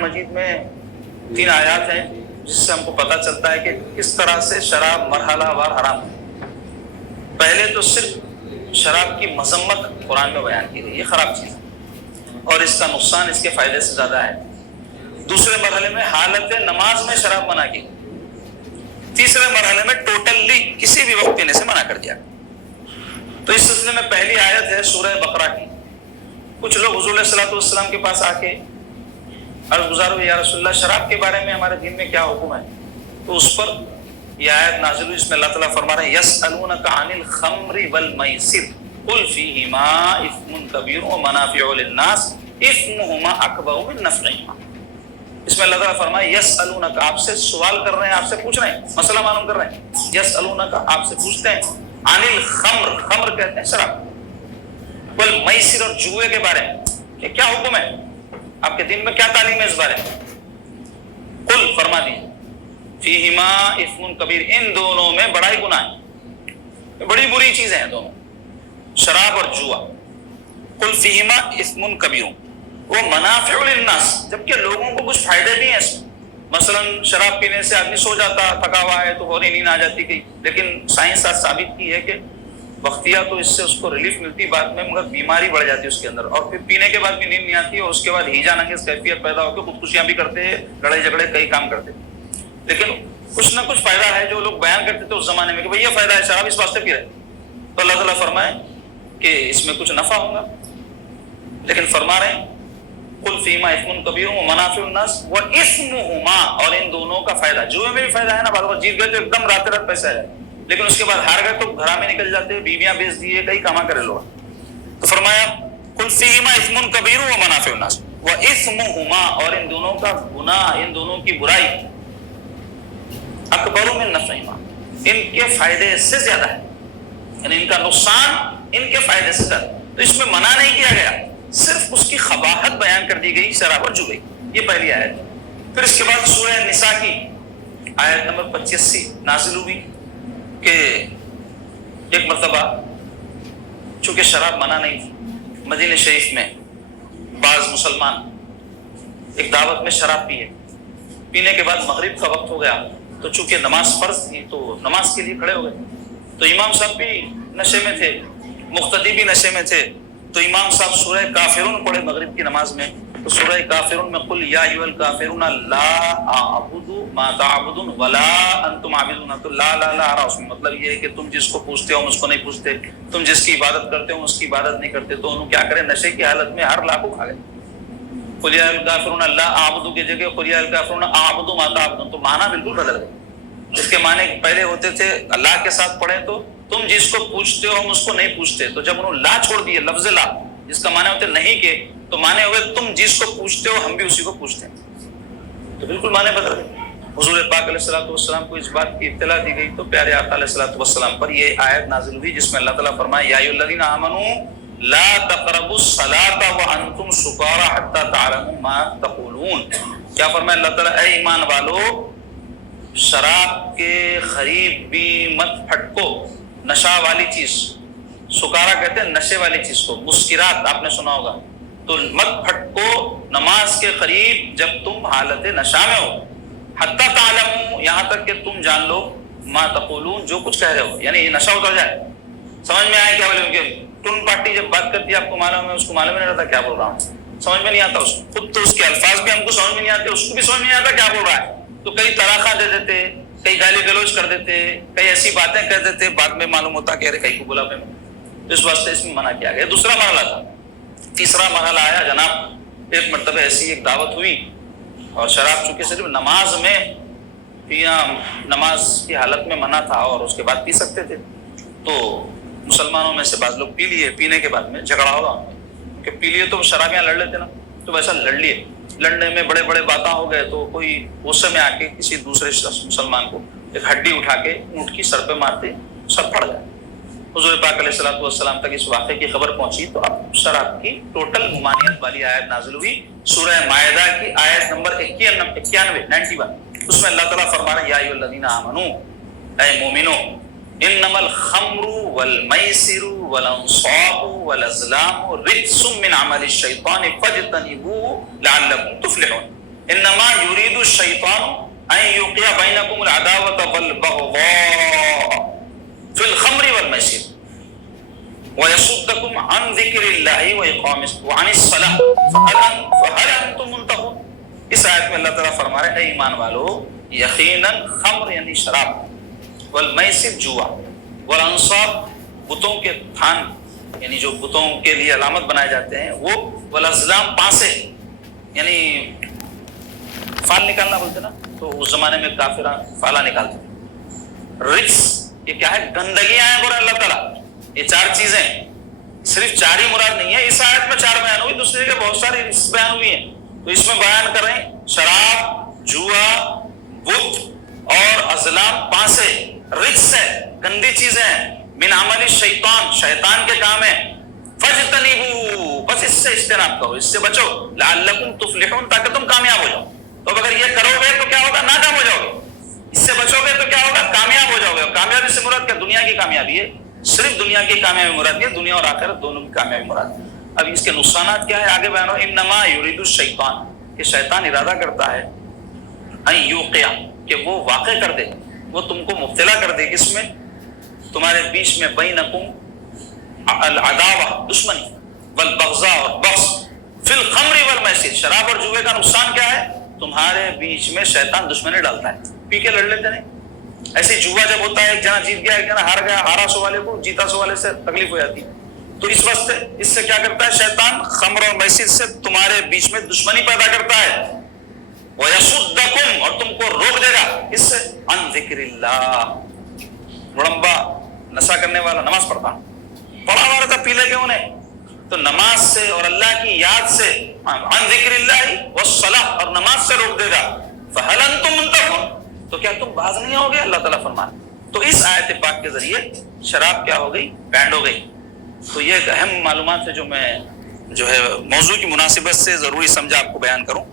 قرآن مجید میں 3 آیات ہیں جس سے ہم کو پتہ چلتا ہے کہ کس طرح سے شراب مرحلہ وار حرام ہے۔ پہلے تو صرف شراب کی مذمت قرآن میں بیان کی گئی، یہ خراب چیز ہے اور اس کا نقصان اس کے فائدے سے زیادہ ہے۔ دوسرے مرحلے میں حالت نماز میں شراب منع کی، تیسرے مرحلے میں ٹوٹلی کسی بھی وقت پینے سے منع کر دیا۔ تو اس سلسلے میں پہلی آیت ہے سورہ بقرہ کی۔ کچھ لوگ حضور علیہ الصلوۃ والسلام کے پاس آ کے عرض گزار ہوئے، یا رسول اللہ شراب کے بارے میں ہمارے دین میں کیا حکم ہے؟ تو اس پر یہ آیت نازل ہوئی، اس میں اللہ تعالیٰ فرما رہے ہیں یسألونک عن الخمر والمیسر قل فیہما اثم کبیر ومنافع للناس اثمہما اکبر من نفعہما۔ اس میں اللہ تعالیٰ فرمائے یسألونک، آپ سے سوال کر رہے ہیں، آپ سے پوچھ رہے ہیں، مسئلہ معلوم کر رہے ہیں۔ یسألونک، آپ سے پوچھتے ہیں، عن الخمر، خمر کہتے ہیں شراب، والمیسر، اور جوئے کے بارے میں کہ کیا حکم ہے، آپ کے دین میں کیا تعلیم ہے اس بارے میں؟ قل، فرما دیجیے، فیہما اثم کبیر، ان دونوں میں بڑا ہی گناہ ہے، بڑی بری چیزیں ہیں دونوں، شراب اور جوا۔ قل فیہما اثم کبیر وہ منافع للناس، جبکہ لوگوں کو کچھ فائدے بھی ہیں اس میں۔ مثلا شراب پینے سے آدمی سو جاتا، تھکا ہوا ہے تو فوری نیند آ جاتی گئی، لیکن سائنس آج ثابت کی ہے کہ وقتیہ تو اس سے اس کو ریلیف ملتی بعد میں، مگر بیماری بڑھ جاتی ہے اس کے اندر، اور پھر پینے کے بعد بھی نیند نہیں آتی ہے، اور اس کے بعد ہیجان انگیز کیفیت پیدا ہو کے خودکشیاں بھی کرتے ہیں، لڑائی جھگڑے کئی کام کرتے ہیں۔ لیکن کچھ نہ کچھ فائدہ ہے جو لوگ بیان کرتے تھے اس زمانے میں کہ بھئی یہ فائدہ ہے، شراب اس واسطے پی رہے، تو اللہ تعالیٰ فرمائے کہ اس میں کچھ نفع ہوگا، لیکن فرما رہے ہیں قل فیما اثم کبیر ومنافع الناس واثمہما، اور ان دونوں کا فائدہ، جوئے میں بھی فائدہ ہے نا، بار جیت گئے تو ایک دم رات رات پیسہ ہے، لیکن اس کے بعد ہار گئے تو گھرا میں نکل جاتے، بیویاں بیچ دیے، کئی کاما کرے لوگ۔ تو فرمایا قل فیہما اثم کبیر ومنافع الناس واثمہما، اور ان دونوں کا گناہ، ان دونوں کی برائی، اکبر من نفعہما، ان کے فائدے سے زیادہ ہے، یعنی ان کا نقصان ان کے فائدے سے زیادہ۔ تو اس میں منع نہیں کیا گیا، صرف اس کی قباحت بیان کر دی گئی، شراب اور جوئے، یہ پہلی آیت۔ پھر اس کے بعد سورہ نساء کی آیت نمبر 85 نازل ہوئی کہ ایک مرتبہ چونکہ شراب منع نہیں تھی، مدینہ شریف میں بعض مسلمان ایک دعوت میں شراب پیے، پینے کے بعد مغرب کا وقت ہو گیا، تو چونکہ نماز فرض تھی تو نماز کے لیے کھڑے ہو گئے، تو امام صاحب بھی نشے میں تھے، مقتدی بھی نشے میں تھے، تو امام صاحب سورہ کافرون پڑھے مغرب کی نماز میں، تو سورہ کافرون میں قل یا ایھا الکافرون لا اعبد ما تعبدون ولا انتم عابدون، تو لا لا لا آ رہا، اس میں مطلب یہ ہے کہ تم جس کو پوچھتے ہو ہم اس کو نہیں پوچھتے، تم جس کی عبادت کرتے ہو اس کی عبادت نہیں کرتے، تو انہوں کیا کریں، نشے کی حالت میں ہر لاکھوں کھا گئے۔ قل یا ایھا الکافرون لا اعبد کی جگہ قل یا ایھا الکافرون اعبد ما تعبدون، تو معنی بالکل بدل گئے۔ اس کے معنی پہلے ہوتے تھے اللہ کے ساتھ پڑھیں تو تم جس کو پوچھتے ہو ہم اس کو نہیں پوچھتے، تو جب انہوں لا چھوڑ دیے، لفظ لا جس کا معنی ہوتے نہیں کہ، تو معنی ہوئے تم جس کو پوچھتے ہو ہم بھی اسی کو پوچھتے ہیں، تو بالکل معنی بدل گئے۔ حضور پاک علیہ الصلوۃ والسلام کو اس بات کی اطلاع دی گئی تو پیارے آقا علیہ الصلوۃ والسلام پر یہ آیت نازل ہوئی جس میں اللہ تعالیٰ فرمائے یا ایھا الذین آمنوا لا تقربوا الصلاۃ وانتم سکارى حتى تعلموا ما تقولون۔ کیا فرمایا اللہ تعالیٰ، اے ایمان والو شراب کے قریب بھی مت پھٹکو، نشہ والی چیز، سکارا کہتے ہیں نشے والی چیز کو، مسکرات آپ نے سنا ہوگا، تو مت پھٹکو نماز کے قریب جب تم حالت نشہ میں ہو، حتی تعلموا، یہاں تک کہ تم جان لو، ما تقولون، جو کچھ کہہ رہے ہو، یعنی یہ نشہ اتر جائے، سمجھ میں آئے کیا بولے، ان کے ٹن پارٹی جب بات کرتی ہے آپ کو معلوم ہے، اس کو معلوم نہیں رہتا کیا بول رہا ہوں، سمجھ میں نہیں آتا، اس کو خود تو اس کے الفاظ بھی ہم کو سمجھ میں نہیں آتے، اس کو بھی سمجھ میں نہیں آتا کیا بول رہا ہے، تو کئی طلاقہ دے دیتے، کئی گالی گلوچ کر دیتے، کئی ایسی باتیں کہہ دیتے، بعد میں معلوم ہوتا کہ ارے کئی کو بلا میں، اس واسطے اس میں منع کیا گیا۔ دوسرا مرحلہ تھا، تیسرا مرحلہ آیا جناب، ایک مرتبہ ایسی ایک دعوت ہوئی اور شراب چونکہ صرف نماز میں پینا، نماز کی حالت میں منع تھا اور اس کے بعد پی سکتے تھے، تو مسلمانوں میں سے بعض لوگ پی لیے، پینے کے بعد میں جھگڑا ہوگا کہ پی لیے تو شرابیاں لڑ لیتے نا، تو ویسا لڑ لیے، لڑنے میں بڑے بڑے باتیں ہو گئے، تو کوئی غصے میں آ کے کسی دوسرے شخص مسلمان کو ایک ہڈی اٹھا کے اونٹ کی سر پہ مارتے، سر پھڑ گیا۔ حضور پاک علیہ الصلوۃ والسلام تک اس واقعے کی خبر پہنچی تو اب شراب کی ٹوٹل ممانعت والی آیت نازل ہوئی، سورہ مائدہ کی آیت نمبر 91 اس میں اللہ تعالیٰ فرما رہے ہیں یا ایھا الذین آمنوا، اے مومنو، انما الخمر والمیسر والانصاب والازلام رجس من عمل الشیطان فاجتنبوہ لعلکم تفلحون۔ انما یرید الشیطان ان یوقع بینکم العداوۃ والبغضاء فی الخمر والمیسر وَيَصُدَّكُمْ عَنْ ذِكْرِ اللَّهِ وَعَنِ الصَّلَاةِ فَهَلْ أَنْتُمْ مُنْتَهُونَ۔ اس آیت میں اللہ تعالیٰ فرما رہے ہیں اے ایمان والو، یقیناً خمر یعنی شراب، والمیسر جوا، والانصاب بتوں کے تھان یعنی جو بتوں کے لیے علامت بنائے جاتے ہیں وہ، والازلام پانسے یعنی فال نکالنا بولتے نا، تو اس زمانے میں کافران فالا نکالتے ہیں۔ رجس یہ کیا ہے؟ گندگیاں ہیں بولے اللہ تعالیٰ۔ یہ چار چیزیں صرف چار ہی مراد نہیں ہے، اس آیت میں چار بیان ہوئی، دوسری جگہ بہت ساری بیان ہوئی ہیں، تو اس میں بیان کر رہے ہیں شراب، جوا، بت اور ازلام پانسے رجس ہے، گندی چیزیں ہیں، من عمل الشیطان شیطان کے کام ہیں، فاجتنبوہ بس اس سے اجتناب کرو، اس سے بچو، لعلکم تفلحون تاکہ تم کامیاب ہو جاؤ۔ تو اگر یہ کرو گے تو کیا ہوگا؟ ناکام ہو جاؤ گے، اس سے بچو گے تو کیا ہوگا؟ کامیاب ہو جاؤ گے۔ کامیابی سے مراد کیا؟ دنیا کی کامیابی ہے، صرف دنیا کی کامیابی مراد ہے، دنیا اور آخرت دونوں کی کامیابی مراد ہے۔ اب اس کے نقصانات کیا ہے آگے بیان ہو، انما یرید الشیطان کہ شیطان ارادہ کرتا ہے، ان یوقع کہ وہ واقع کر دے، وہ تم کو مبتلا کر دے، کس میں؟ تمہارے بیچ میں، بینکم العداوہ دشمنی، والبغضاء اور بغض، فی الخمر والمیسر شراب اور جوے کا نقصان کیا ہے؟ تمہارے بیچ میں شیطان دشمنی ڈالتا ہے، پی کے لڑ لیتے نہیں، ایسے جوا جب ہوتا ہے ایک جنا جیت گیا ایک جنا ہار گیا، ہارا سو والے کو جیتا سو والے سے تکلیف ہو جاتی ہے، تو اس وقت اس سے کیا کرتا ہے شیطان؟ خمر اور میسر سے تمہارے بیچ میں دشمنی پیدا کرتا ہے، وَيَصُدَّكُمْ اور تم کو روک دے گا اس سے، عن ذکر اللہ، بڑمبا نشہ کرنے والا نماز پڑھتا پڑھا ہوا رہتا، پی لے کے انہیں، تو نماز سے اور اللہ کی یاد سے، عن ذکر اللہ والصلاۃ اور نماز سے روک دے گا، فَهَلْ أَنْتُمْ مُنْتَهُونَ تو کیا تم باز نہیں ہوگے؟ اللہ تعالیٰ فرمانا۔ تو اس آیت پاک کے ذریعے شراب کیا ہو گئی؟ بینڈ ہو گئی۔ تو یہ ایک اہم معلومات ہے جو میں موضوع کی مناسبت سے ضروری سمجھا آپ کو بیان کروں۔